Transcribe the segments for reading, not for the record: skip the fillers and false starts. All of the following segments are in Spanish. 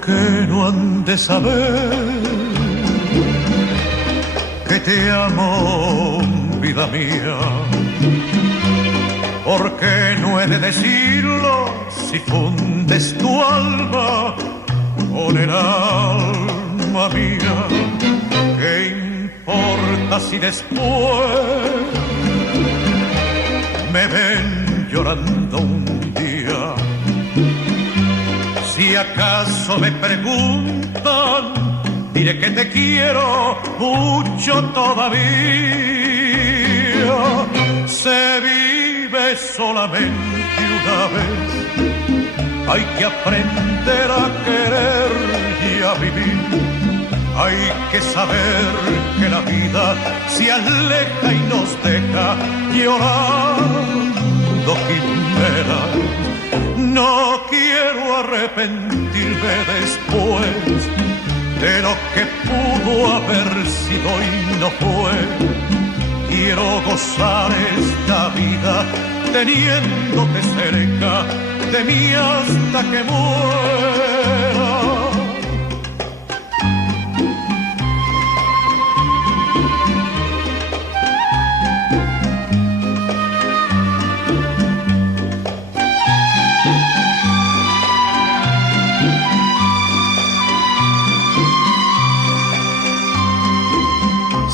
qué no han de saber que te amo, vida mía? ¿Por qué no he de decirlo si fundes tu alma con el alma mía? ¿Qué importa si después me ven llorando un día? Si acaso me preguntan, diré que te quiero mucho todavía. Se vive solamente una vez, hay que aprender a querer y a vivir. Hay que saber que la vida se aleja y nos deja llorando quimeras. No quiero arrepentirme después de lo que pudo haber sido y no fue. Quiero gozar esta vida teniéndote cerca de mí hasta que muera.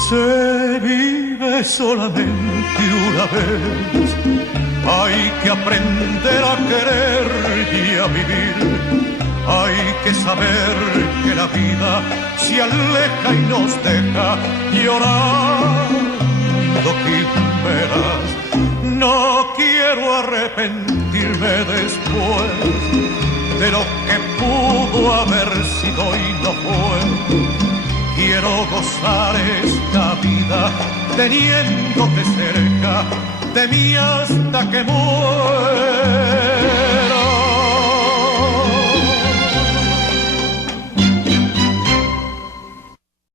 Se vive solamente una vez, hay que aprender a querer y a vivir. Hay que saber que la vida se aleja y nos deja llorando quimeras. No quiero arrepentirme después de lo que pudo haber sido y no fue. Quiero gozar esta vida teniéndote cerca de mí hasta que muera.